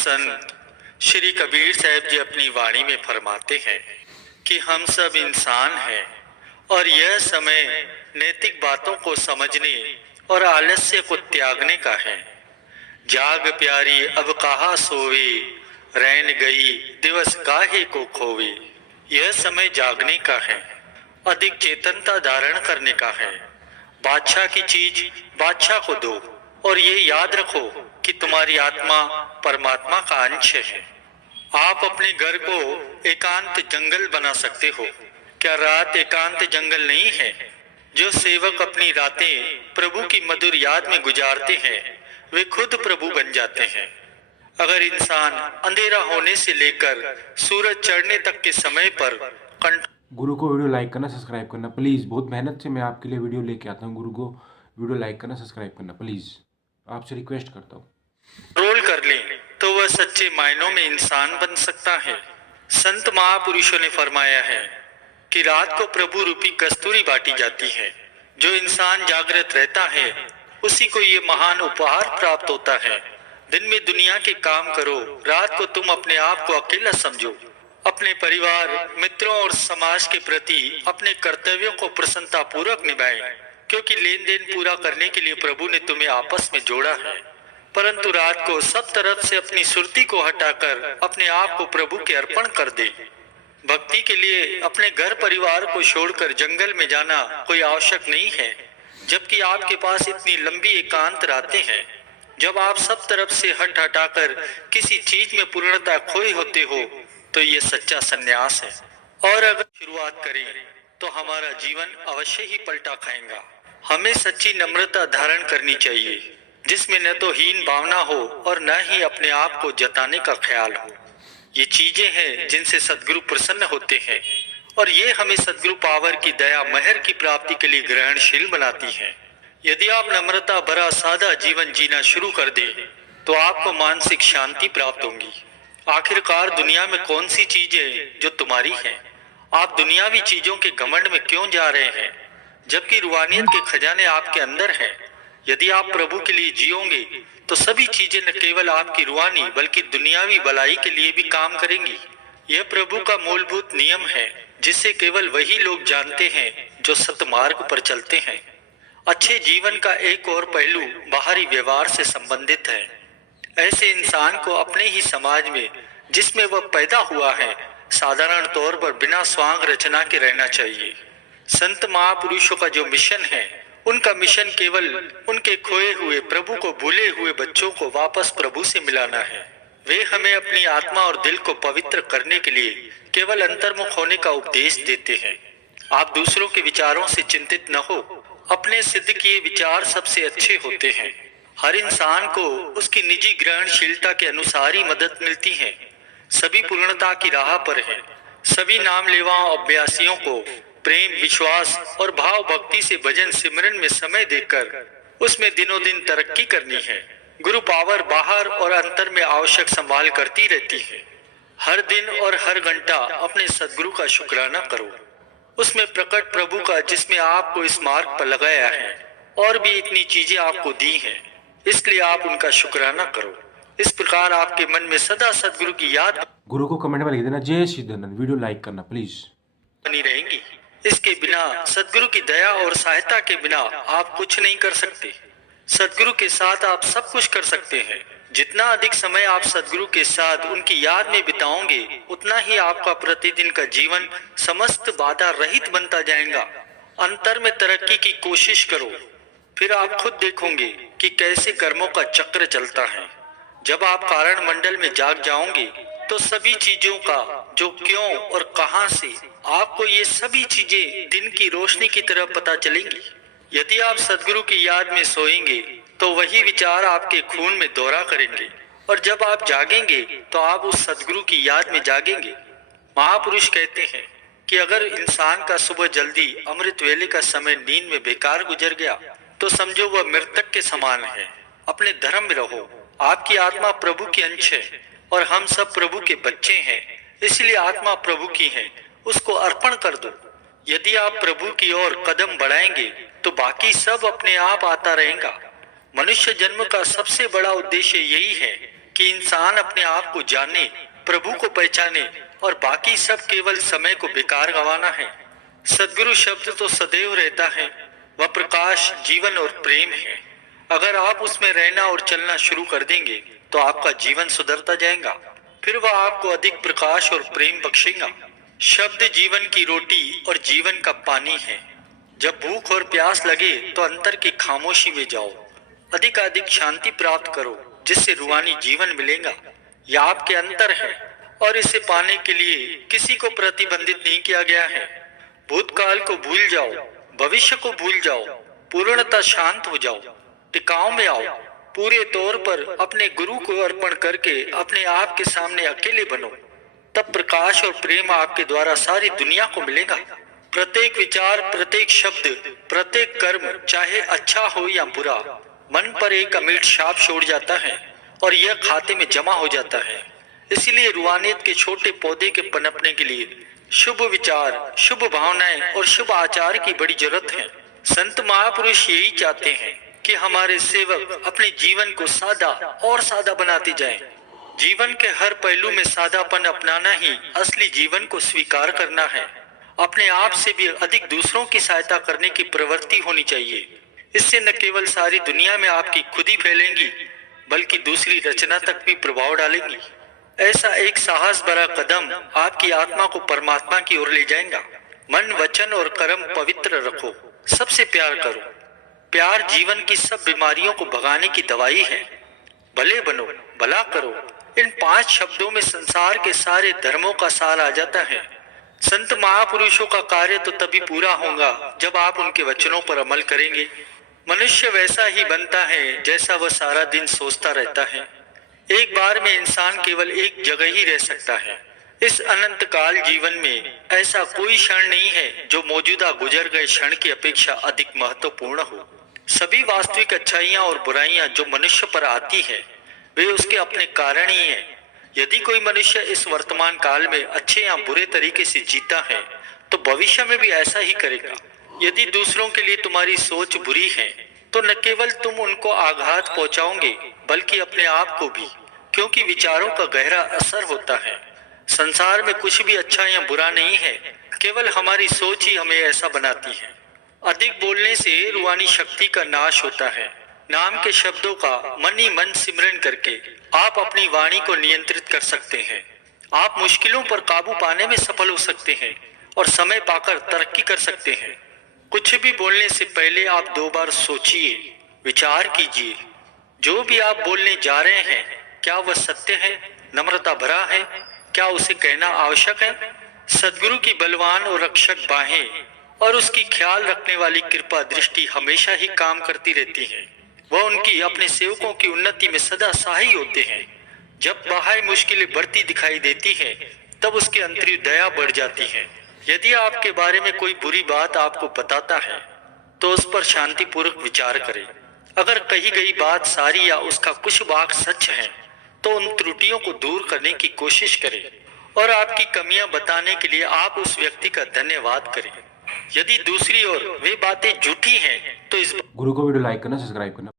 संत श्री कबीर साहब जी अपनी वाणी में फरमाते हैं कि हम सब इंसान हैं और यह समय नैतिक बातों को समझने और आलस्य को त्यागने का है। जाग प्यारी अब कहाँ सोवे, रैन गई दिवस काहे को खोवे। यह समय जागने का है, अधिक चेतनता धारण करने का है। बादशाह की चीज बादशाह को दो और ये याद रखो कि तुम्हारी आत्मा परमात्मा का अंश है। आप अपने घर को एकांत जंगल बना सकते हो, क्या रात एकांत जंगल नहीं है? जो सेवक अपनी रातें प्रभु की मधुर याद में गुजारते हैं वे खुद प्रभु बन जाते हैं। अगर इंसान अंधेरा होने से लेकर सूरज चढ़ने तक के समय पर गुरु को वीडियो लाइक करना, सब्सक्राइब करना प्लीज़। बहुत मेहनत से मैं आपके लिए वीडियो लेके आता हूँ। गुरु को वीडियो लाइक करना, सब्सक्राइब करना प्लीज़, आपसे रिक्वेस्ट करता हूँ। रोल कर ले तो वह सच्चे मायनों में इंसान बन सकता है। संत महापुरुषों ने फरमाया है कि रात को प्रभु रूपी कस्तूरी बांटी जाती है। जो इंसान जागृत रहता है उसी को ये महान उपहार प्राप्त होता है। दिन में दुनिया के काम करो, रात को तुम अपने आप को अकेला समझो। अपने परिवार, मित्रों और समाज के प्रति अपने कर्तव्यों को प्रसन्नता पूर्वक निभाएं, क्योंकि लेन देन पूरा करने के लिए प्रभु ने तुम्हें आपस में जोड़ा है। परंतु रात को सब तरफ से अपनी सुरती को हटाकर अपने आप को प्रभु के अर्पण कर दे। भक्ति के लिए अपने घर परिवार को छोड़कर जंगल में जाना कोई आवश्यक नहीं है, जबकि आपके पास इतनी लंबी एकांत रातें हैं। जब आप सब तरफ से हटाकर किसी चीज में पूर्णता खोए होते हो तो ये सच्चा सन्यास है। और अगर शुरुआत करें तो हमारा जीवन अवश्य ही पलटा खाएगा। हमें सच्ची नम्रता धारण करनी चाहिए, जिसमें न तो हीन भावना हो और न ही अपने आप को जताने का ख्याल हो। ये चीजें हैं जिनसे सदगुरु प्रसन्न होते हैं और ये हमें सदगुरु पावर की दया महर की प्राप्ति के लिए ग्रहणशील बनाती है। यदि आप नम्रता भरा सादा जीवन जीना शुरू कर दें तो आपको मानसिक शांति प्राप्त होगी। आखिरकार दुनिया में कौन सी चीज है जो तुम्हारी है? आप दुनियावी चीजों के घमंड में क्यों जा रहे हैं, जबकि रूहानियत के खजाने आपके अंदर हैं। यदि आप प्रभु के लिए जियोगे तो सभी चीजें न केवल आपकी रूहानी बल्कि दुनियावी भलाई के लिए भी काम करेंगी। यह प्रभु का मूलभूत नियम है, जिसे केवल वही लोग जानते हैं जो सतमार्ग पर चलते हैं। अच्छे जीवन का एक और पहलू बाहरी व्यवहार से संबंधित है। ऐसे इंसान को अपने ही समाज में जिसमें वह पैदा हुआ है साधारण तौर पर बिना स्वांग रचना के रहना चाहिए। संत महापुरुषों का जो मिशन है, उनका मिशन केवल उनके खोए हुए प्रभु को भूले हुए बच्चों को वापस प्रभु से मिलाना है। वे हमें अपनी आत्मा और दिल को पवित्र करने के लिए केवल अंतर्मुख होने का उपदेश देते हैं। आप दूसरों के विचारों से चिंतित न हो, अपने सिद्ध किए विचार सबसे अच्छे होते हैं। हर इंसान को उसकी निजी ग्रहणशीलता के अनुसार ही मदद मिलती है। सभी पूर्णता की राह पर हैं। सभी नाम लेवाओं अभ्यासियों को प्रेम, विश्वास और भाव भक्ति से भजन सिमरन में समय देकर उसमें दिनों दिन तरक्की करनी है। गुरु पावर बाहर और अंतर में आवश्यक संभाल करती रहती है। हर दिन और हर घंटा अपने सदगुरु का शुक्राना करो, उसमें प्रकट प्रभु का जिसमें आपको इस मार्ग पर लगाया है और भी इतनी चीजें आपको दी हैं, इसलिए आप उनका शुक्राना करो। इस प्रकार आपके मन में सदा सदगुरु की याद गुरु को कमेंट में लिख देना जय श्री धनन, वीडियो लाइक करना प्लीज, बनी रहेंगी। इसके बिना सदगुरु की दया और सहायता के बिना आप कुछ नहीं कर सकते। सदगुरु के साथ आप सब कुछ कर सकते हैं। जितना अधिक समय आप सदगुरु के साथ उनकी याद में बिताओगे उतना ही आपका प्रतिदिन का जीवन समस्त बाधा रहित बनता जाएगा। अंतर में तरक्की की कोशिश करो, फिर आप खुद देखोगे कि कैसे कर्मों का चक्र चलता है। जब आप कारण मंडल में जाग जाओगे तो सभी चीजों का जो क्यों और कहां से आपको ये सभी चीजें दिन की रोशनी की तरह पता चलेंगी। यदि आप सदगुरु की याद में सोएंगे तो वही विचार आपके खून में दौरा करेंगे और जब आप जागेंगे तो आप उस सदगुरु की याद में जागेंगे। महापुरुष कहते हैं कि अगर इंसान का सुबह जल्दी अमृत वेले का समय नींद में बेकार गुजर गया तो समझो वह मृतक के समान है। अपने धर्म में रहो। आपकी आत्मा प्रभु की अंश है और हम सब प्रभु के बच्चे हैं, इसलिए आत्मा प्रभु की है, उसको अर्पण कर दो। यदि आप प्रभु की ओर कदम बढ़ाएंगे तो बाकी सब अपने आप आता रहेगा। मनुष्य जन्म का सबसे बड़ा उद्देश्य यही है कि इंसान अपने आप को जाने, प्रभु को पहचाने और बाकी सब केवल समय को बेकार गंवाना है। सदगुरु शब्द तो सदैव रहता है, वह प्रकाश, जीवन और प्रेम है। अगर आप उसमें रहना और चलना शुरू कर देंगे तो आपका जीवन सुधरता जाएगा, फिर वह आपको अधिक प्रकाश और प्रेम बख्शेगा। शब्द जीवन की रोटी और जीवन का पानी है। जब भूख और प्यास लगे तो अंतर की खामोशी में जाओ, अधिक शांति प्राप्त करो, जिससे रूहानी जीवन मिलेगा। यह आपके अंतर है और इसे पाने के लिए किसी को प्रतिबंधित नहीं किया गया है। भूतकाल को भूल जाओ, भविष्य को भूल जाओ, पूर्णतः शांत हो जाओ, टिकाव में आओ, पूरे तौर पर अपने गुरु को अर्पण करके अपने आप के सामने अकेले बनो। तब प्रकाश और प्रेम आपके द्वारा सारी दुनिया को मिलेगा। प्रत्येक विचार, प्रत्येक शब्द, प्रत्येक कर्म, चाहे अच्छा हो या बुरा, मन पर एक अमिट छाप छोड़ जाता है और यह खाते में जमा हो जाता है। इसीलिए रूहानियत के छोटे पौधे के पनपने के लिए शुभ विचार, शुभ भावनाएं और शुभ आचार की बड़ी जरूरत है। संत महापुरुष यही चाहते हैं कि हमारे सेवक अपने जीवन को सादा और सादा बनाते जाएं। जीवन के हर पहलू में सादापन अपनाना ही असली जीवन को स्वीकार करना है। अपने आप से भी अधिक दूसरों की सहायता करने की प्रवृत्ति होनी चाहिए। इससे न केवल सारी दुनिया में आपकी खुदी फैलेंगी, बल्कि दूसरी रचना तक भी प्रभाव डालेंगी। ऐसा एक साहस भरा कदम आपकी आत्मा को परमात्मा की ओर ले जाएगा। मन, वचन और कर्म पवित्र रखो, सबसे प्यार करो। प्यार जीवन की सब बीमारियों को भगाने की दवाई है। भले बनो, भला करो, इन 5 शब्दों में संसार के सारे धर्मों का सार आ जाता है। संत महापुरुषों का कार्य तो तभी पूरा होगा जब आप उनके वचनों पर अमल करेंगे। मनुष्य वैसा ही बनता है जैसा वह सारा दिन सोचता रहता है। एक बार में इंसान केवल एक जगह ही रह सकता है। इस अनंत काल जीवन में ऐसा कोई क्षण नहीं है जो मौजूदा गुजर गए क्षण की अपेक्षा अधिक महत्वपूर्ण हो। सभी वास्तविक अच्छाइयाँ और बुराइयां जो मनुष्य पर आती है, वे उसके अपने कारण ही है। यदि कोई मनुष्य इस वर्तमान काल में अच्छे या बुरे तरीके से जीता है, तो भविष्य में भी ऐसा ही करेगा। यदि दूसरों के लिए तुम्हारी सोच बुरी है, तो न केवल तुम उनको आघात पहुंचाओगे, बल्कि अपने आप को भी, क्योंकि विचारों का गहरा असर होता है। संसार में कुछ भी अच्छा या बुरा नहीं है, केवल हमारी सोच ही हमें ऐसा बनाती है। अधिक बोलने से रूहानी शक्ति का नाश होता है। नाम के शब्दों का मन ही मन सिमरन करके आप अपनी वाणी को नियंत्रित कर सकते हैं। आप मुश्किलों पर काबू पाने में सफल हो सकते हैं और समय पाकर तरक्की कर सकते हैं। कुछ भी बोलने से पहले आप 2 बार सोचिए, विचार कीजिए। जो भी आप बोलने जा रहे हैं, क्या वह सत्य है, नम्रता भरा है, क्या उसे कहना आवश्यक है? सदगुरु की बलवान और रक्षक बाहें और उसकी ख्याल रखने वाली कृपा दृष्टि हमेशा ही काम करती रहती है। वह उनकी अपने सेवकों की उन्नति में सदा सहायी होते हैं। जब बाह्य मुश्किलें बढ़ती दिखाई देती हैं, तब उसकी अंतरिव दया बढ़ जाती है। यदि आपके बारे में कोई बुरी बात आपको बताता है, तो उस पर शांतिपूर्वक विचार करें। अगर कही गई बात सारी या उसका कुछ भाग सच है, तो उन त्रुटियों को दूर करने की कोशिश करें और आपकी कमियां बताने के लिए आप उस व्यक्ति का धन्यवाद करें। यदि दूसरी ओर वे बातें झूठी हैं, तो इस गुरु को वीडियो लाइक करना, सब्सक्राइब करना।